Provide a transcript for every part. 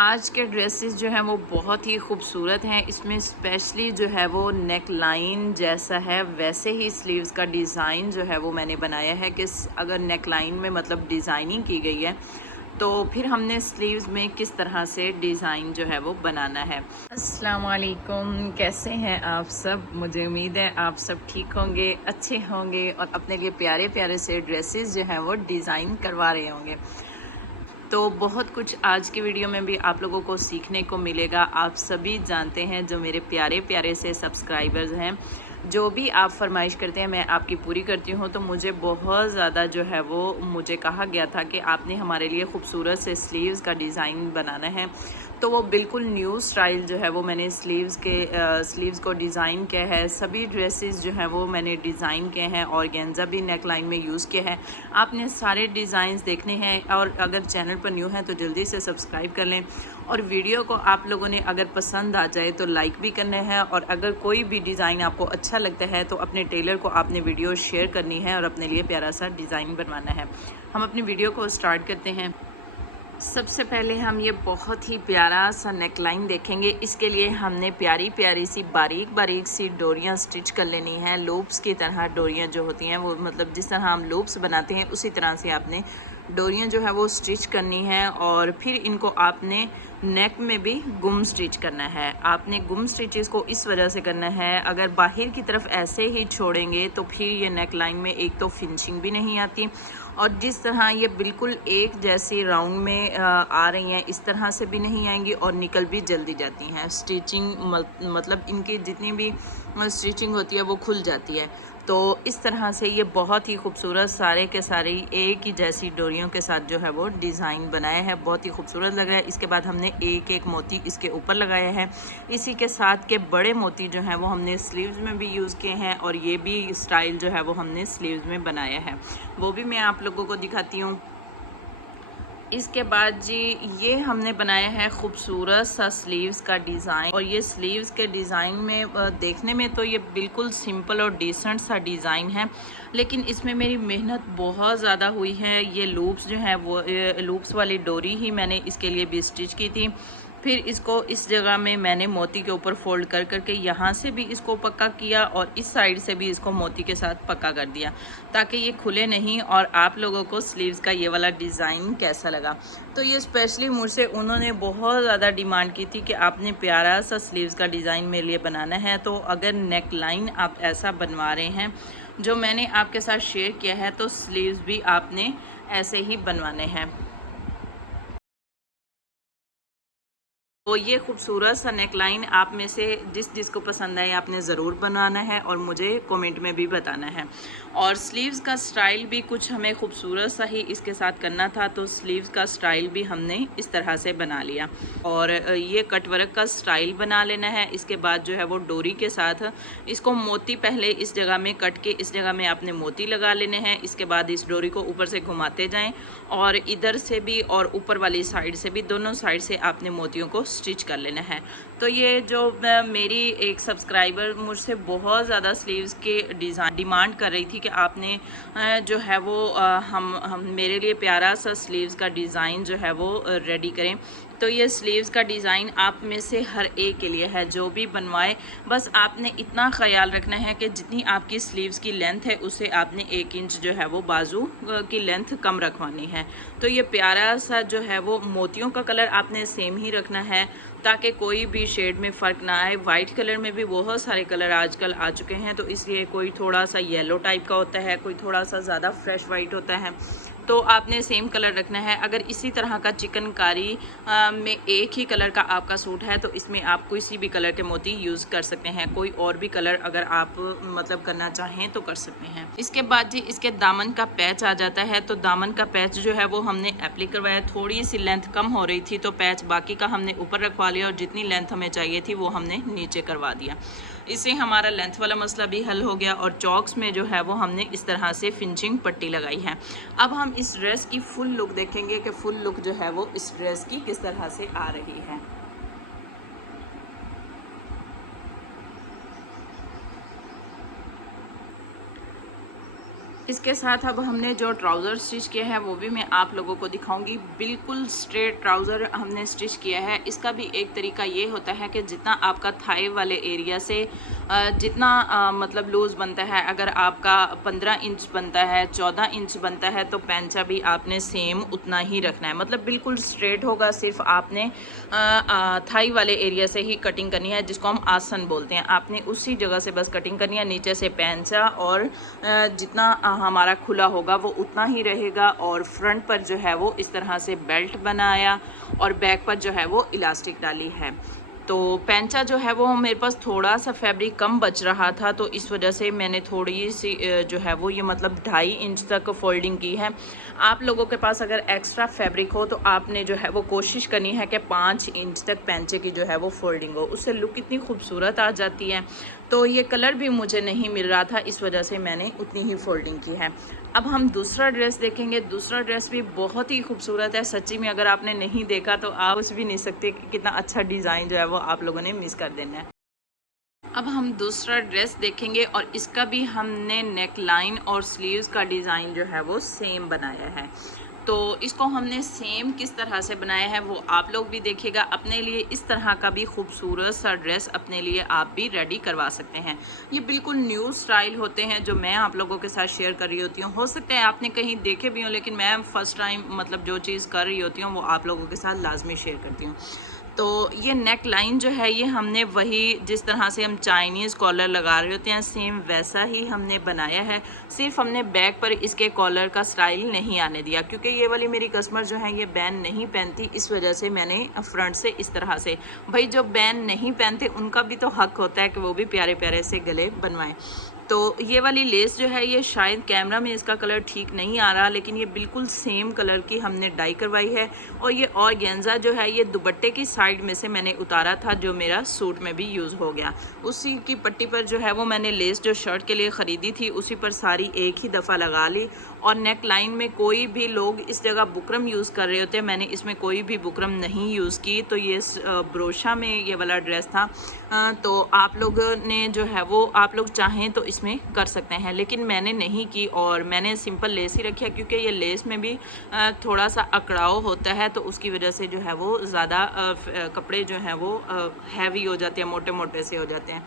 आज के ड्रेसेस जो हैं वो बहुत ही खूबसूरत हैं। इसमें स्पेशली जो है वो नेक लाइन जैसा है वैसे ही स्लीव्स का डिज़ाइन जो है वो मैंने बनाया है कि अगर नेक लाइन में मतलब डिज़ाइनिंग की गई है तो फिर हमने स्लीव्स में किस तरह से डिज़ाइन जो है वो बनाना है। अस्सलाम वालेकुम, कैसे हैं आप सब? मुझे उम्मीद है आप सब ठीक होंगे, अच्छे होंगे और अपने लिए प्यारे प्यारे से ड्रेसेस जो हैं वो डिज़ाइन करवा रहे होंगे। तो बहुत कुछ आज की वीडियो में भी आप लोगों को सीखने को मिलेगा। आप सभी जानते हैं जो मेरे प्यारे प्यारे से सब्सक्राइबर्स हैं, जो भी आप फरमाइश करते हैं मैं आपकी पूरी करती हूँ। तो मुझे बहुत ज़्यादा जो है वो मुझे कहा गया था कि आपने हमारे लिए खूबसूरत से स्लीव्स का डिज़ाइन बनाना है। तो वो बिल्कुल न्यू स्टाइल जो है वो मैंने स्लीव्स को डिज़ाइन किया है। सभी ड्रेसेस जो हैं वो मैंने डिज़ाइन किए हैं और ऑर्गेन्जा भी नेक लाइन में यूज़ किया है। आपने सारे डिज़ाइंस देखने हैं और अगर चैनल पर न्यू हैं तो जल्दी से सब्सक्राइब कर लें और वीडियो को आप लोगों ने अगर पसंद आ जाए तो लाइक भी करना है। और अगर कोई भी डिज़ाइन आपको अच्छा लगता है तो अपने टेलर को आपने वीडियो शेयर करनी है और अपने लिए प्यारा सा डिज़ाइन बनवाना है। हम अपनी वीडियो को स्टार्ट करते हैं। सबसे पहले हम ये बहुत ही प्यारा सा नेकलाइन देखेंगे। इसके लिए हमने प्यारी प्यारी सी बारीक बारीक सी डोरियाँ स्टिच कर लेनी है। लूप्स की तरह डोरियाँ जो होती हैं वो मतलब जिस तरह हम लूप्स बनाते हैं उसी तरह से आपने डोरियाँ जो है वो स्टिच करनी है। और फिर इनको आपने नेक में भी गुम स्टिच करना है। आपने गुम स्टिचेस को इस वजह से करना है, अगर बाहर की तरफ ऐसे ही छोड़ेंगे तो फिर ये नेक लाइन में एक तो फिनिशिंग भी नहीं आती और जिस तरह ये बिल्कुल एक जैसी राउंड में आ रही हैं इस तरह से भी नहीं आएंगी और निकल भी जल्दी जाती हैं। स्टिचिंग मतलब इनकी जितनी भी स्टिचिंग होती है वो खुल जाती है। तो इस तरह से ये बहुत ही खूबसूरत सारे के सारे एक ही जैसी डोरियों के साथ जो है वो डिज़ाइन बनाया है। बहुत ही खूबसूरत लग रहा है। इसके बाद हमने एक एक मोती इसके ऊपर लगाया है। इसी के साथ के बड़े मोती जो हैं वो हमने स्लीव्स में भी यूज़ किए हैं और ये भी स्टाइल जो है वो हमने स्लीव्स में बनाया है, वो भी मैं आप लोगों को दिखाती हूँ। इसके बाद जी ये हमने बनाया है खूबसूरत सा स्लीव्स का डिज़ाइन और ये स्लीव्स के डिज़ाइन में देखने में तो ये बिल्कुल सिंपल और डिसेंट सा डिज़ाइन है, लेकिन इसमें मेरी मेहनत बहुत ज़्यादा हुई है। ये लूप्स जो हैं वो लूप्स वाली डोरी ही मैंने इसके लिए भी स्टिच की थी। फिर इसको इस जगह में मैंने मोती के ऊपर फोल्ड कर करके यहाँ से भी इसको पक्का किया और इस साइड से भी इसको मोती के साथ पक्का कर दिया ताकि ये खुले नहीं। और आप लोगों को स्लीव्स का ये वाला डिज़ाइन कैसा लगा? तो ये स्पेशली मुझसे उन्होंने बहुत ज़्यादा डिमांड की थी कि आपने प्यारा सा स्लीव्स का डिज़ाइन मेरे लिए बनाना है। तो अगर नेक लाइन आप ऐसा बनवा रहे हैं जो मैंने आपके साथ शेयर किया है तो स्लीव्स भी आपने ऐसे ही बनवाने हैं। तो ये खूबसूरत सा नेक लाइन आप में से जिसको पसंद आए आपने ज़रूर बनाना है और मुझे कमेंट में भी बताना है। और स्लीव्स का स्टाइल भी कुछ हमें खूबसूरत सा ही इसके साथ करना था, तो स्लीव्स का स्टाइल भी हमने इस तरह से बना लिया। और ये कट वर्क का स्टाइल बना लेना है। इसके बाद जो है वो डोरी के साथ इसको मोती पहले इस जगह में कट के इस जगह में आपने मोती लगा लेने हैं। इसके बाद इस डोरी को ऊपर से घुमाते जाएं और इधर से भी और ऊपर वाली साइड से भी दोनों साइड से आपने मोतियों को स्टिच कर लेना है। तो ये जो मेरी एक सब्सक्राइबर मुझसे बहुत ज़्यादा स्लीव्स के डिज़ाइन डिमांड कर रही थी कि आपने जो है वो हम मेरे लिए प्यारा सा स्लीव्स का डिज़ाइन जो है वो रेडी करें। तो ये स्लीव्स का डिज़ाइन आप में से हर एक के लिए है, जो भी बनवाए बस आपने इतना ख्याल रखना है कि जितनी आपकी स्लीव्स की लेंथ है उससे आपने 1 इंच जो है वो बाजू की लेंथ कम रखवानी है। तो ये प्यारा सा जो है वो मोतियों का कलर आपने सेम ही रखना है ताकि कोई भी शेड में फ़र्क ना आए। वाइट कलर में भी बहुत सारे कलर आजकल आ चुके हैं, तो इसलिए कोई थोड़ा सा येलो टाइप का होता है, कोई थोड़ा सा ज़्यादा फ्रेश वाइट होता है, तो आपने सेम कलर रखना है। अगर इसी तरह का चिकनकारी में एक ही कलर का आपका सूट है तो इसमें आप किसी भी कलर के मोती यूज़ कर सकते हैं। कोई और भी कलर अगर आप मतलब करना चाहें तो कर सकते हैं। इसके बाद जी इसके दामन का पैच आ जाता है। तो दामन का पैच जो है वो हमने एप्लीक करवाया। थोड़ी सी लेंथ कम हो रही थी तो पैच बाकी का हमने ऊपर रखवा लिया और जितनी लेंथ हमें चाहिए थी वो हमने नीचे करवा दिया। इससे हमारा लेंथ वाला मसला भी हल हो गया। और चॉक्स में जो है वो हमने इस तरह से फिनिशिंग पट्टी लगाई है। अब हम इस ड्रेस की फुल लुक देखेंगे कि फुल लुक जो है वो इस ड्रेस की किस तरह से आ रही है। इसके साथ अब हमने जो ट्राउज़र स्टिच किया है वो भी मैं आप लोगों को दिखाऊंगी। बिल्कुल स्ट्रेट ट्राउज़र हमने स्टिच किया है। इसका भी एक तरीका ये होता है कि जितना आपका थाई वाले एरिया से जितना मतलब लूज़ बनता है, अगर आपका 15 इंच बनता है, 14 इंच बनता है, तो पैंचा भी आपने सेम उतना ही रखना है। मतलब बिल्कुल स्ट्रेट होगा, सिर्फ आपने थाई वाले एरिया से ही कटिंग करनी है, जिसको हम आसन बोलते हैं। आपने उसी जगह से बस कटिंग करनी है। नीचे से पैंचा और जितना हमारा खुला होगा वो उतना ही रहेगा। और फ्रंट पर जो है वो इस तरह से बेल्ट बनाया और बैक पर जो है वो इलास्टिक डाली है। तो पैंचा जो है वो मेरे पास थोड़ा सा फैब्रिक कम बच रहा था, तो इस वजह से मैंने थोड़ी सी जो है वो ये मतलब 2.5 इंच तक फोल्डिंग की है। आप लोगों के पास अगर एक्स्ट्रा फैब्रिक हो तो आपने जो है वो कोशिश करनी है कि 5 इंच तक पैंचे की जो है वो फोल्डिंग हो, उससे लुक इतनी खूबसूरत आ जाती है। तो ये कलर भी मुझे नहीं मिल रहा था, इस वजह से मैंने उतनी ही फोल्डिंग की है। अब हम दूसरा ड्रेस देखेंगे। दूसरा ड्रेस भी बहुत ही खूबसूरत है सच्ची में। अगर आपने नहीं देखा तो आप सोच भी नहीं सकते कि कितना अच्छा डिज़ाइन जो है वो आप लोगों ने मिस कर देना है। अब हम दूसरा ड्रेस देखेंगे और इसका भी हमने नेक लाइन और स्लीव्स का डिज़ाइन जो है वो सेम बनाया है। तो इसको हमने सेम किस तरह से बनाया है वो आप लोग भी देखिएगा। अपने लिए इस तरह का भी खूबसूरत सा ड्रेस अपने लिए आप भी रेडी करवा सकते हैं। ये बिल्कुल न्यू स्टाइल होते हैं जो मैं आप लोगों के साथ शेयर कर रही होती हूँ। हो सकता है आपने कहीं देखे भी हों, लेकिन मैं फ़र्स्ट टाइम मतलब जो चीज़ कर रही होती हूँ वो आप लोगों के साथ लाजमी शेयर करती हूँ। तो ये नेक लाइन जो है ये हमने वही जिस तरह से हम चाइनीज़ कॉलर लगा रहे होते हैं सेम वैसा ही हमने बनाया है। सिर्फ हमने बैक पर इसके कॉलर का स्टाइल नहीं आने दिया, क्योंकि ये वाली मेरी कस्टमर जो है ये बैन नहीं पहनती, इस वजह से मैंने फ्रंट से इस तरह से। भाई जो बैन नहीं पहनते उनका भी तो हक होता है कि वो भी प्यारे प्यारे से गले बनवाएं। तो ये वाली लेस जो है ये शायद कैमरा में इसका कलर ठीक नहीं आ रहा, लेकिन ये बिल्कुल सेम कलर की हमने डाई करवाई है। और ये ऑर्गेन्जा जो है ये दुपट्टे की साइड में से मैंने उतारा था, जो मेरा सूट में भी यूज़ हो गया। उसी की पट्टी पर जो है वो मैंने लेस जो शर्ट के लिए ख़रीदी थी उसी पर सारी एक ही दफ़ा लगा ली। और नेक लाइन में कोई भी लोग इस जगह बुकरम यूज़ कर रहे होते हैं, मैंने इसमें कोई भी बुकरम नहीं यूज़ की। तो ये ब्रोशा में ये वाला ड्रेस था। तो आप लोग ने जो है वो आप लोग चाहें तो इसमें कर सकते हैं, लेकिन मैंने नहीं की और मैंने सिंपल लेस ही रखी है, क्योंकि ये लेस में भी थोड़ा सा अकड़ाव होता है, तो उसकी वजह से जो है वो ज़्यादा कपड़े जो हैं वो हैवी हो जाते हैं, मोटे मोटे से हो जाते हैं।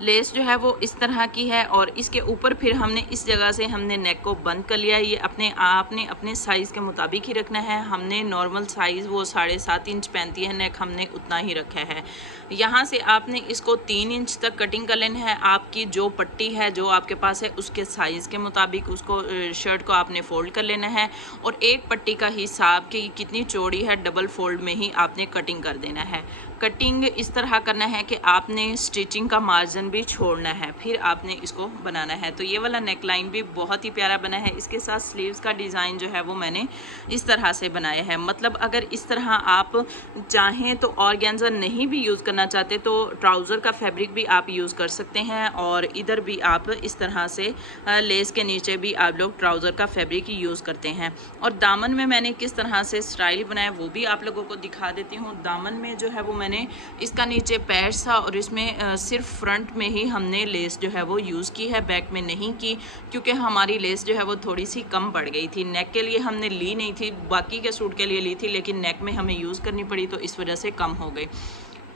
लेस जो है वो इस तरह की है और इसके ऊपर फिर हमने इस जगह से हमने नेक को बंद कर लिया। ये अपने साइज़ के मुताबिक ही रखना है। हमने नॉर्मल साइज़ वो 7.5 इंच पहनती है नेक, हमने उतना ही रखा है। यहाँ से आपने इसको 3 इंच तक कटिंग कर लेना है। आपकी जो पट्टी है जो आपके पास है उसके साइज़ के मुताबिक उसको शर्ट को आपने फ़ोल्ड कर लेना है। और एक पट्टी का हिसाब आपकी कितनी चौड़ी है डबल फोल्ड में ही आपने कटिंग कर देना है। कटिंग इस तरह करना है कि आपने स्टिचिंग का मार्जिन भी छोड़ना है, फिर आपने इसको बनाना है। तो ये वाला नेक लाइन भी बहुत ही प्यारा बना है। इसके साथ स्लीव्स का डिज़ाइन जो है वो मैंने इस तरह से बनाया है। मतलब अगर इस तरह आप चाहें तो ऑर्गेन्जा नहीं भी यूज़ करना चाहते तो ट्राउज़र का फैब्रिक भी आप यूज़ कर सकते हैं। और इधर भी आप इस तरह से लेस के नीचे भी आप लोग ट्राउज़र का फैब्रिक ही यूज़ करते हैं। और दामन में मैंने किस तरह से स्टाइल बनाया वो भी आप लोगों को दिखा देती हूँ। दामन में जो है वो मैंने इसका नीचे पैच था और इसमें सिर्फ फ्रंट में ही हमने लेस जो है वो यूज़ की है, बैक में नहीं की, क्योंकि हमारी लेस जो है वो थोड़ी सी कम पड़ गई थी। नेक के लिए हमने ली नहीं थी, बाकी के सूट के लिए ली थी, लेकिन नेक में हमें यूज़ करनी पड़ी तो इस वजह से कम हो गई।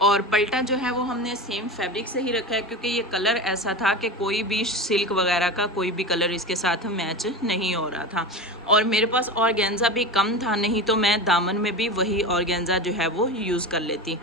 और पल्टा जो है वो हमने सेम फैब्रिक से ही रखा है, क्योंकि ये कलर ऐसा था कि कोई भी सिल्क वगैरह का कोई भी कलर इसके साथ मैच नहीं हो रहा था। और मेरे पास ऑर्गेन्जा भी कम था, नहीं तो मैं दामन में भी वही ऑर्गेन्जा जो है वो यूज़ कर लेती।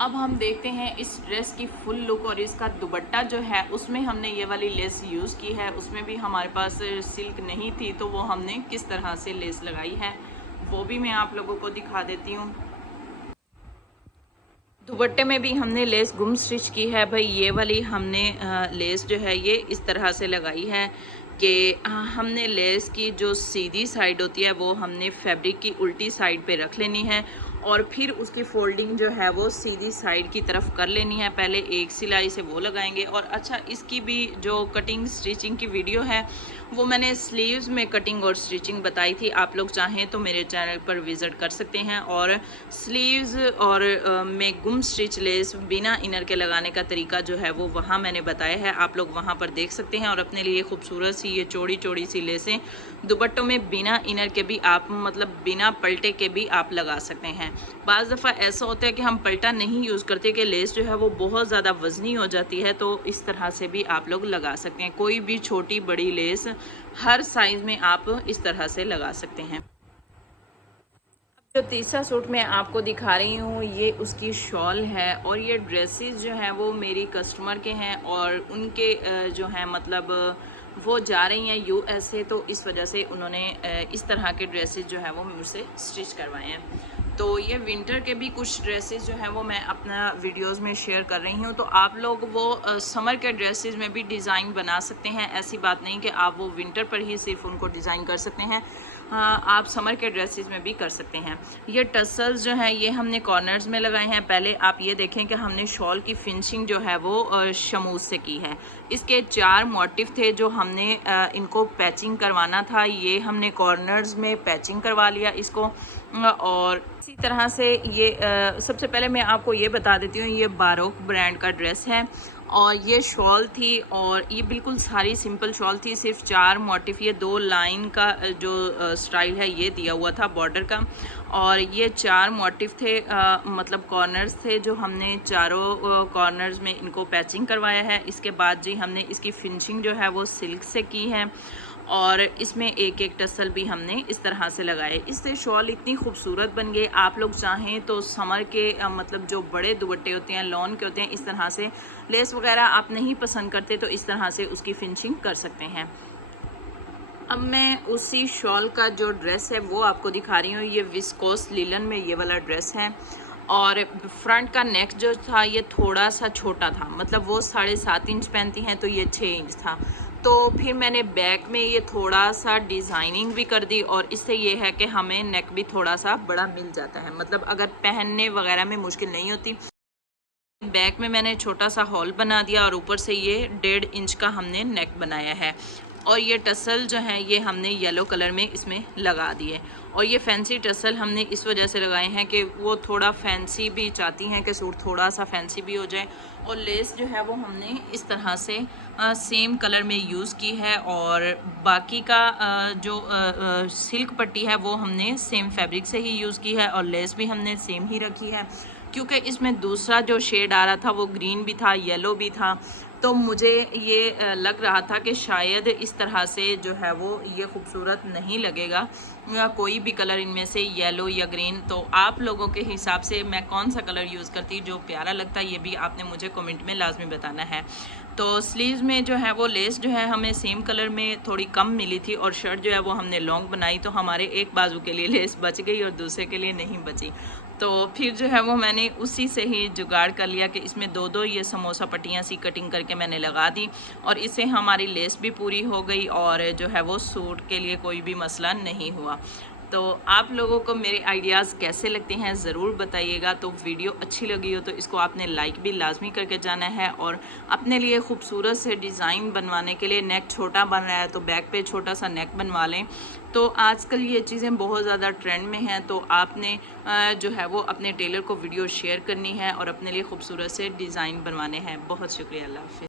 अब हम देखते हैं इस ड्रेस की फुल लुक। और इसका दुपट्टा जो है उसमें हमने ये वाली लेस यूज़ की है, उसमें भी हमारे पास सिल्क नहीं थी तो वो हमने किस तरह से लेस लगाई है वो भी मैं आप लोगों को दिखा देती हूँ। दुपट्टे में भी हमने लेस गुम स्टिच की है। भाई ये वाली हमने लेस जो है ये इस तरह से लगाई है कि हमने लेस की जो सीधी साइड होती है वो हमने फैब्रिक की उल्टी साइड पे रख लेनी है और फिर उसकी फोल्डिंग जो है वो सीधी साइड की तरफ कर लेनी है। पहले एक सिलाई से वो लगाएंगे। और अच्छा, इसकी भी जो कटिंग स्टिचिंग की वीडियो है वो मैंने स्लीव्स में कटिंग और स्टिचिंग बताई थी। आप लोग चाहें तो मेरे चैनल पर विज़िट कर सकते हैं, और स्लीव्स और में गुम स्टिच लेस बिना इनर के लगाने का तरीका जो है वो वहाँ मैंने बताया है, आप लोग वहाँ पर देख सकते हैं। और अपने लिए खूबसूरत सी ये चौड़ी चौड़ी सी लेसें दुपट्टों में बिना इनर के भी आप मतलब बिना पलटे के भी आप लगा सकते हैं। बाज़ दफ़ा ऐसा होता है कि हम पलटा नहीं यूज़ करते कि लेस जो है वो बहुत ज़्यादा वज़नी हो जाती है, तो इस तरह से भी आप लोग लगा सकते हैं। कोई भी छोटी बड़ी लेस हर साइज़ में आप इस तरह से लगा सकते हैं। जो तीसरा सूट मैं आपको दिखा रही हूँ ये उसकी शॉल है, और ये ड्रेसेस जो हैं वो मेरी कस्टमर के हैं, और उनके जो हैं मतलब वो जा रही हैं यूएसए, तो इस वजह से उन्होंने इस तरह के ड्रेसेस जो है वो मुझसे स्टिच करवाए हैं। तो ये विंटर के भी कुछ ड्रेसेस जो हैं वो मैं अपना वीडियोस में शेयर कर रही हूँ। तो आप लोग वो समर के ड्रेसेस में भी डिज़ाइन बना सकते हैं, ऐसी बात नहीं कि आप वो विंटर पर ही सिर्फ उनको डिज़ाइन कर सकते हैं, आप समर के ड्रेसेस में भी कर सकते हैं। ये टसल्स जो हैं ये हमने कॉर्नर्स में लगाए हैं। पहले आप ये देखें कि हमने शॉल की फिनिशिंग जो है वो शमूज से की है। इसके 4 मोटिव थे जो हमने इनको पैचिंग करवाना था, ये हमने कॉर्नर्स में पैचिंग करवा लिया इसको। और इसी तरह से ये सबसे पहले मैं आपको ये बता देती हूँ, ये बारोक ब्रांड का ड्रेस है, और ये शॉल थी, और ये बिल्कुल सारी सिंपल शॉल थी, सिर्फ 4 मोटिव, ये 2 लाइन का जो स्टाइल है ये दिया हुआ था बॉर्डर का, और ये 4 मोटिव थे मतलब कॉर्नर्स थे जो हमने चारों कॉर्नर्स में इनको पैचिंग करवाया है। इसके बाद जी हमने इसकी फिनिशिंग जो है वो सिल्क से की है, और इसमें एक एक टसल भी हमने इस तरह से लगाए। इससे शॉल इतनी खूबसूरत बन गई। आप लोग चाहें तो समर के मतलब जो बड़े दुपट्टे होते हैं लॉन के होते हैं, इस तरह से लेस वगैरह आप नहीं पसंद करते तो इस तरह से उसकी फिनिशिंग कर सकते हैं। अब मैं उसी शॉल का जो ड्रेस है वो आपको दिखा रही हूँ। ये विस्कोस लिलन में ये वाला ड्रेस है, और फ्रंट का नेक जो था ये थोड़ा सा छोटा था, मतलब वो 7.5 इंच पहनती हैं तो ये 6 इंच था। तो फिर मैंने बैक में ये थोड़ा सा डिज़ाइनिंग भी कर दी, और इससे ये है कि हमें नेक भी थोड़ा सा बड़ा मिल जाता है, मतलब अगर पहनने वगैरह में मुश्किल नहीं होती। बैक में मैंने छोटा सा हॉल बना दिया, और ऊपर से ये 1.5 इंच का हमने नेक बनाया है, और ये टसल जो हैं ये हमने येलो कलर में इसमें लगा दिए। और ये फैंसी टसल हमने इस वजह से लगाए हैं कि वो थोड़ा फैंसी भी चाहती हैं कि सूट थोड़ा सा फैंसी भी हो जाए। और लेस जो है वो हमने इस तरह से सेम कलर में यूज़ की है, और बाकी का जो सिल्क पट्टी है वो हमने सेम फैब्रिक से ही यूज़ की है, और लेस भी हमने सेम ही रखी है, क्योंकि इसमें दूसरा जो शेड आ रहा था वो ग्रीन भी था, येलो भी था। तो मुझे ये लग रहा था कि शायद इस तरह से जो है वो ये खूबसूरत नहीं लगेगा, या कोई भी कलर इनमें से येलो या ग्रीन। तो आप लोगों के हिसाब से मैं कौन सा कलर यूज़ करती जो प्यारा लगता है, ये भी आपने मुझे कमेंट में लाजमी बताना है। तो स्लीव्स में जो है वो लेस जो है हमें सेम कलर में थोड़ी कम मिली थी, और शर्ट जो है वो हमने लॉन्ग बनाई, तो हमारे एक बाजू के लिए लेस बच गई और दूसरे के लिए नहीं बची। तो फिर जो है वो मैंने उसी से ही जुगाड़ कर लिया कि इसमें 2-2 ये समोसा पट्टियाँ सी कटिंग करके मैंने लगा दी, और इससे हमारी लेस भी पूरी हो गई, और जो है वो सूट के लिए कोई भी मसला नहीं हुआ। तो आप लोगों को मेरे आइडियाज़ कैसे लगते हैं ज़रूर बताइएगा। तो वीडियो अच्छी लगी हो तो इसको आपने लाइक भी लाजमी करके जाना है, और अपने लिए खूबसूरत से डिज़ाइन बनवाने के लिए, नेक छोटा बन रहा है तो बैक पे छोटा सा नेक बनवा लें। तो आजकल ये चीज़ें बहुत ज़्यादा ट्रेंड में हैं, तो आपने जो है वो अपने टेलर को वीडियो शेयर करनी है और अपने लिए खूबसूरत से डिज़ाइन बनवाने हैं। बहुत शुक्रिया, अल्लाह हाफ़िज़।